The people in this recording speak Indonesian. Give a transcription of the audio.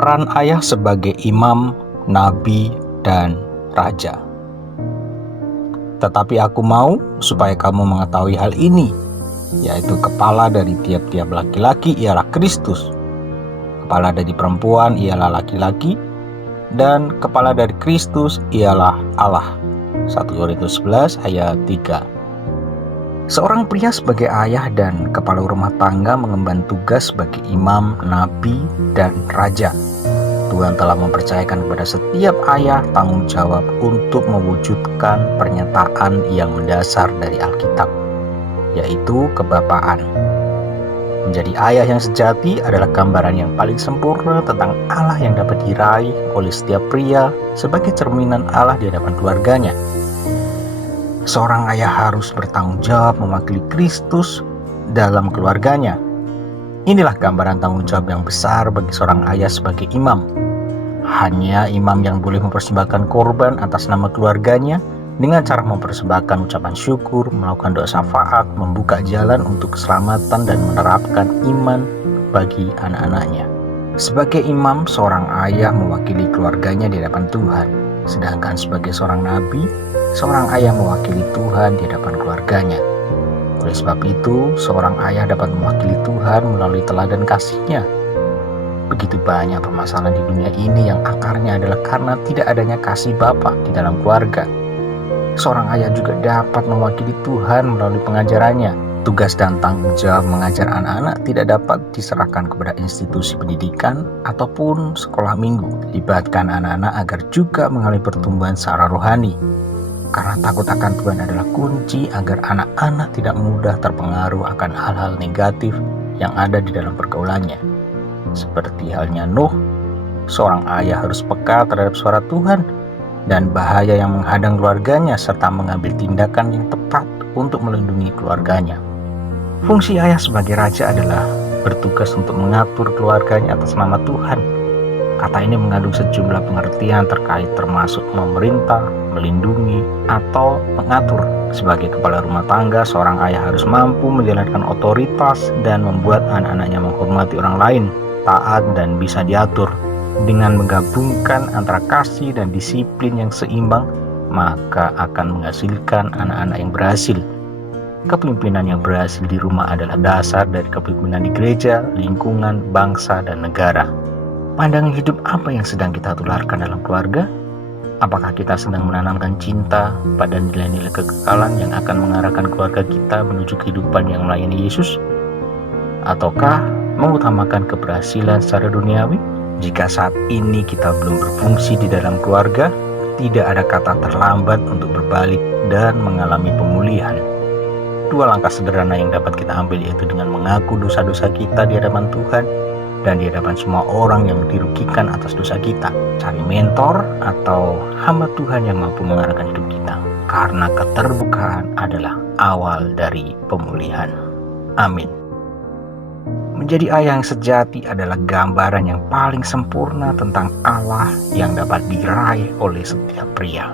Peran ayah sebagai imam, nabi, dan raja. Tetapi aku mau supaya kamu mengetahui hal ini, yaitu kepala dari tiap-tiap laki-laki ialah Kristus, kepala dari perempuan ialah laki-laki, dan kepala dari Kristus ialah Allah. 1 Korintus 11 ayat 3. Seorang pria sebagai ayah dan kepala rumah tangga mengemban tugas sebagai imam, nabi, dan raja. Tuhan telah mempercayakan kepada setiap ayah tanggung jawab untuk mewujudkan pernyataan yang mendasar dari Alkitab, yaitu kebapaan. Menjadi ayah yang sejati adalah gambaran yang paling sempurna tentang Allah yang dapat diraih oleh setiap pria sebagai cerminan Allah di hadapan keluarganya. Seorang ayah harus bertanggung jawab mewakili Kristus dalam keluarganya. Inilah gambaran tanggung jawab yang besar bagi seorang ayah sebagai imam. Hanya imam yang boleh mempersembahkan korban atas nama keluarganya dengan cara mempersembahkan ucapan syukur, melakukan doa syafaat, membuka jalan untuk keselamatan dan menerapkan iman bagi anak-anaknya. Sebagai imam, seorang ayah mewakili keluarganya di hadapan Tuhan. Sedangkan sebagai seorang nabi, seorang ayah mewakili Tuhan di hadapan keluarganya. Oleh sebab itu, seorang ayah dapat mewakili Tuhan melalui teladan kasih-Nya. Begitu banyak permasalahan di dunia ini yang akarnya adalah karena tidak adanya kasih Bapa di dalam keluarga. Seorang ayah juga dapat mewakili Tuhan melalui pengajarannya. Tugas dan tanggung jawab mengajar anak-anak tidak dapat diserahkan kepada institusi pendidikan ataupun sekolah minggu. Libatkan anak-anak agar juga mengalami pertumbuhan secara rohani. Karena takut akan Tuhan adalah kunci agar anak-anak tidak mudah terpengaruh akan hal-hal negatif yang ada di dalam pergaulannya. Seperti halnya Nuh, seorang ayah harus peka terhadap suara Tuhan dan bahaya yang menghadang keluarganya serta mengambil tindakan yang tepat untuk melindungi keluarganya. Fungsi ayah sebagai raja adalah bertugas untuk mengatur keluarganya atas nama Tuhan. Kata ini mengandung sejumlah pengertian terkait termasuk memerintah, melindungi, atau mengatur. Sebagai kepala rumah tangga, seorang ayah harus mampu menjalankan otoritas dan membuat anak-anaknya menghormati orang lain, taat dan bisa diatur. Dengan menggabungkan antara kasih dan disiplin yang seimbang, maka akan menghasilkan anak-anak yang berhasil. Kepemimpinan yang berhasil di rumah adalah dasar dari kepemimpinan di gereja, lingkungan, bangsa, dan negara. Pandangan hidup apa yang sedang kita tularkan dalam keluarga? Apakah kita sedang menanamkan cinta pada nilai-nilai kekekalan yang akan mengarahkan keluarga kita menuju kehidupan yang melayani Yesus? Ataukah mengutamakan keberhasilan secara duniawi? Jika saat ini kita belum berfungsi di dalam keluarga, tidak ada kata terlambat untuk berbalik dan mengalami pemulihan. 2 langkah sederhana yang dapat kita ambil yaitu dengan mengaku dosa-dosa kita di hadapan Tuhan dan di hadapan semua orang yang dirugikan atas dosa kita. Cari mentor atau hamba Tuhan yang mampu mengarahkan hidup kita. Karena keterbukaan adalah awal dari pemulihan. Amin. Menjadi ayah yang sejati adalah gambaran yang paling sempurna tentang Allah yang dapat diraih oleh setiap pria.